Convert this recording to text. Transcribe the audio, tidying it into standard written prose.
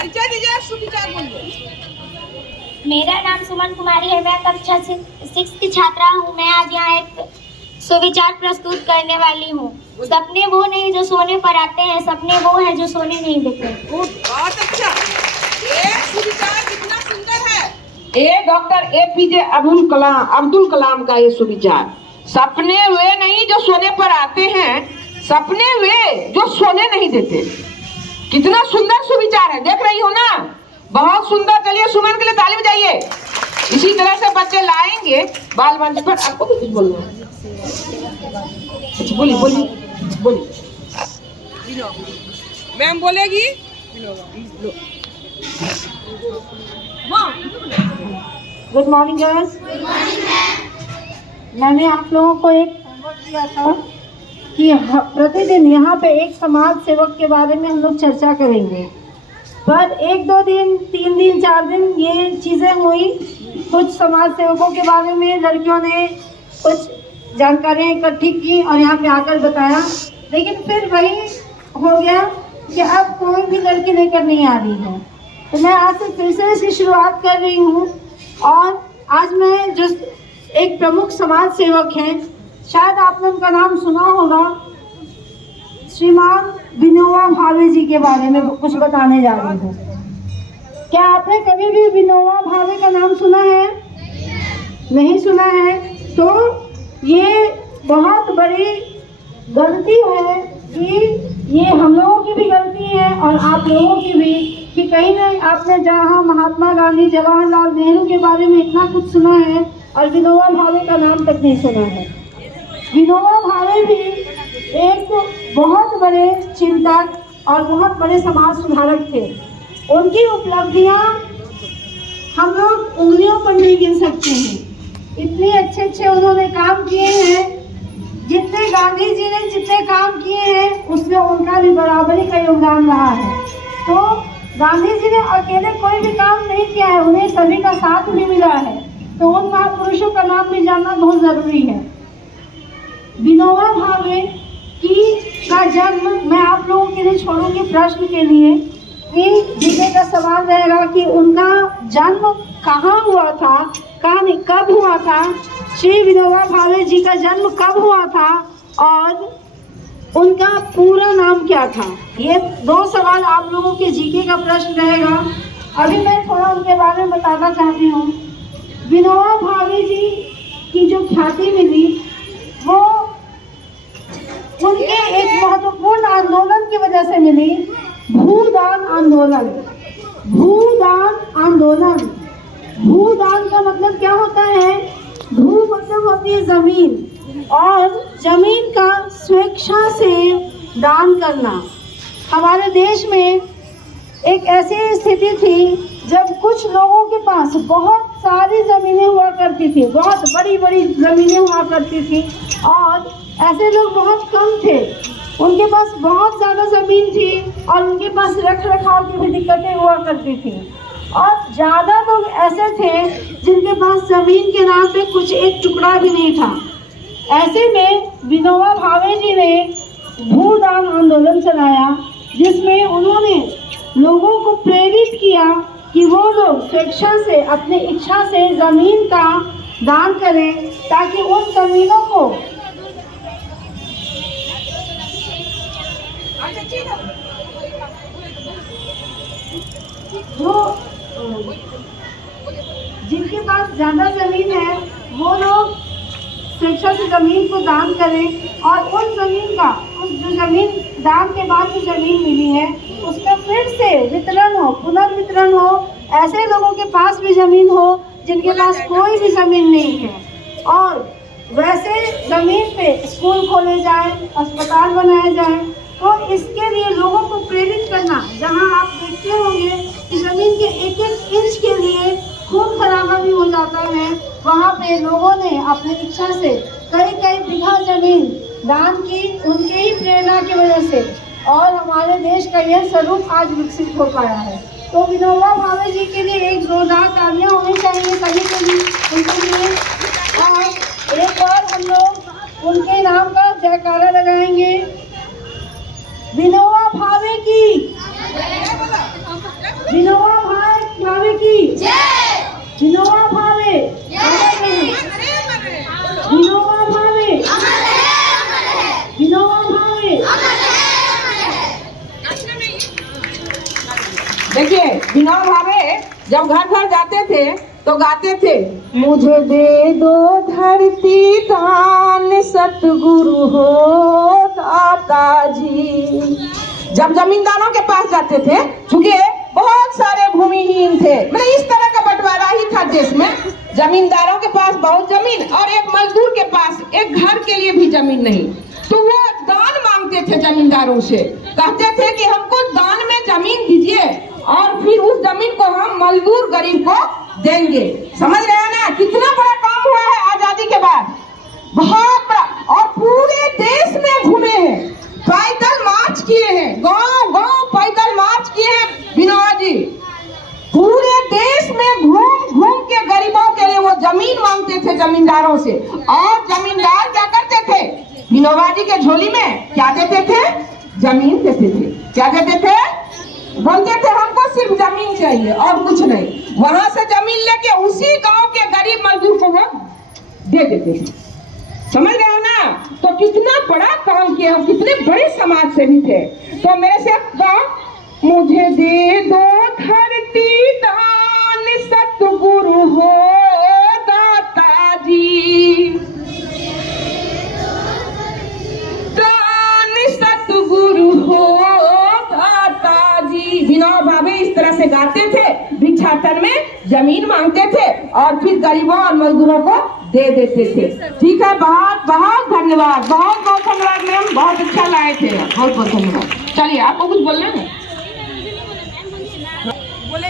परिचय दीजिए, सुविचार बोलिए। मेरा नाम सुमन कुमारी है। मैं कक्षा 6 की छात्रा हूँ। मैं आज यहाँ एक सुविचार प्रस्तुत करने वाली हूँ। सपने वो नहीं जो सोने पर आते हैं, सपने वो है जो सोने नहीं देते। बहुत अच्छा। ये सुविचार कितना सुंदर है। ये डॉक्टर APJ अब्दुल कलाम का ये सुविचार। सपने वे नहीं जो सोने पर आते हैं, सपने वे जो सोने नहीं देते। कितना सुंदर सुविचार है, देख रही हो ना, बहुत सुंदर। चलिए सुमन के लिए ताली बजाइए। इसी तरह से बच्चे लाएंगे बाल मंच पर। आपको भी कुछ बोलना है? अच्छा बोलिए बोलिए बोलिए। मैम बोलेगी। Good morning girls. मैंने आप लोगों को एक होमवर्क दिया था कि प्रतिदिन यहाँ पे एक समाज सेवक के बारे में हम लोग चर्चा करेंगे। पर 1-2 दिन, 3 दिन, 4 दिन ये चीज़ें हुई। कुछ समाज सेवकों के बारे में लड़कियों ने कुछ जानकारियाँ इकट्ठी की और यहाँ पे आकर बताया, लेकिन फिर वही हो गया कि अब कोई भी लड़की लेकर नहीं आ रही है। तो मैं आज से फिर से इसकी शुरुआत कर रही हूँ। और आज मैं जो एक प्रमुख समाज सेवक हैं, शायद आपने उनका नाम सुना होगा, श्रीमान विनोबा भावे जी के बारे में कुछ बताने जा रही हूँ। क्या आपने कभी भी विनोबा भावे का नाम सुना है? नहीं सुना है? तो ये बहुत बड़ी गलती है कि ये हम लोगों की भी गलती है और आप लोगों की भी, कि कहीं ना आपने जहाँ महात्मा गांधी, जवाहरलाल नेहरू के बारे में इतना कुछ सुना है और विनोबा भावे का नाम तक नहीं सुना है। विनोबा भावे भी एक बहुत बड़े चिंतक और बहुत बड़े समाज सुधारक थे। उनकी उपलब्धियां हम लोग उंगलियों पर नहीं गिन सकते हैं। इतने अच्छे उन्होंने काम किए हैं। जितने गांधी जी ने जितने काम किए हैं, उसमें उनका भी बराबरी का योगदान रहा है। तो गांधी जी ने अकेले कोई भी काम नहीं किया है, उन्हें सभी का साथ भी मिला है। तो उन महापुरुषों का नाम भी जानना बहुत जरूरी है। विनोबा भावे का जन्म मैं आप लोगों के लिए छोड़ूंगी प्रश्न के लिए, कि जीके का सवाल रहेगा कि उनका जन्म कहाँ हुआ था, कब हुआ था, श्री विनोबा भावे जी का जन्म कब हुआ था और उनका पूरा नाम क्या था। ये 2 सवाल आप लोगों के जीके का प्रश्न रहेगा। अभी मैं थोड़ा उनके बारे में बताना चाहती हूँ। विनोबा भावे जी की जो ख्याति मिली वो उनके एक महत्वपूर्ण आंदोलन की वजह से मिली, भूदान आंदोलन। भूदान आंदोलन, भूदान का मतलब क्या होता है? भू मतलब होती है जमीन, और जमीन का स्वेच्छा से दान करना। हमारे देश में एक ऐसी स्थिति थी जब कुछ लोगों के पास बहुत सारी ज़मीनें हुआ करती थी, बहुत बड़ी बड़ी ज़मीनें हुआ करती थी, और ऐसे लोग बहुत कम थे। उनके पास बहुत ज़्यादा ज़मीन थी और उनके पास रख रखाव की भी दिक्कतें हुआ करती थी, और ज़्यादा लोग ऐसे थे जिनके पास ज़मीन के नाम पे कुछ एक टुकड़ा भी नहीं था। ऐसे में विनोबा भावे जी ने भूदान आंदोलन चलाया, जिसमें उन्होंने लोगों को प्रेरित किया कि वो लोग स्वेच्छा से, अपने इच्छा से ज़मीन का दान करें, ताकि उन ज़मीनों को जो जिनके पास ज़्यादा ज़मीन है वो लोग स्वेच्छा से ज़मीन को दान करें, और उस ज़मीन का, उस जो ज़मीन दान के बाद जो ज़मीन मिली है उसका फिर से वितरण हो, पुनर्वितरण हो, ऐसे लोगों के पास भी ज़मीन हो जिनके पास कोई भी ज़मीन नहीं है। और वैसे ज़मीन पे स्कूल खोले जाएं, अस्पताल बनाए जाएं। तो इसके लिए लोगों को प्रेरित करना, जहां आप देखते होंगे कि ज़मीन के एक एक इंच के लिए खून खराबा भी हो जाता है, वहाँ पे लोगों ने अपनी इच्छा से कई कई बीघा ज़मीन दान की, उनके ही प्रेरणा की वजह से, और हमारे देश का यह स्वरूप आज विकसित हो पाया है। तो विनोबा भावे जी के लिए एक जोरदार तालियां होनी चाहिए सभी के लिए, उनके लिए। और एक बार हम लोग उनके नाम का जयकारा लगाएंगे। विनोबा भावे की, देखिए विनोद भावे जब घर घर जाते थे तो गाते थे, मुझे दे दो धरती दान सतगुरु हो दाता जी। जब जमींदारों के पास जाते थे, चूंकि बहुत सारे भूमिहीन थे, मतलब इस तरह का बंटवारा ही था देश में, जमींदारों के पास बहुत जमीन और एक मजदूर के पास एक घर के लिए भी जमीन नहीं, तो वो दान मांगते थे जमींदारों से, कहते थे कि हमको दान में जमीन दीजिए और फिर उस जमीन को हम मजदूर गरीब को देंगे। समझ रहे हैं ना कितना बड़ा काम हुआ है आजादी के बाद, बहुत बड़ा। और पूरे देश में घूमे हैं, पैदल मार्च किए हैं, गांव गांव पैदल मार्च किए हैं विनोबा जी। पूरे देश में घूम घूम के गरीबों के लिए वो जमीन मांगते थे जमींदारों से, और जमींदार क्या करते थे, विनोबा जी के झोली में क्या देते थे, जमीन देते थे। क्या देते थे, बोलते थे हमको सिर्फ जमीन चाहिए और कुछ नहीं। वहां से जमीन लेके उसी गांव के गरीब मजदूर को वो दे देते थे। समझ रहे हो ना, तो कितना बड़ा काम किया, कितने बड़े समाज सेवी थे। तो मेरे से मुझे दे दो धरती दान सतगुरु हो दाता जी, दान सतगुरु हो दाता जी। विनोबा भावे इस तरह से गाते थे, भिक्षाटन में जमीन मांगते थे और फिर गरीबों और मजदूरों को दे देते थे। ठीक है, बहुत बहुत धन्यवाद, बहुत बहुत धन्यवाद मैम, बहुत अच्छा लाए थे, बहुत बहुत धन्यवाद। चलिए आपको कुछ बोलना है? बोलेंगे।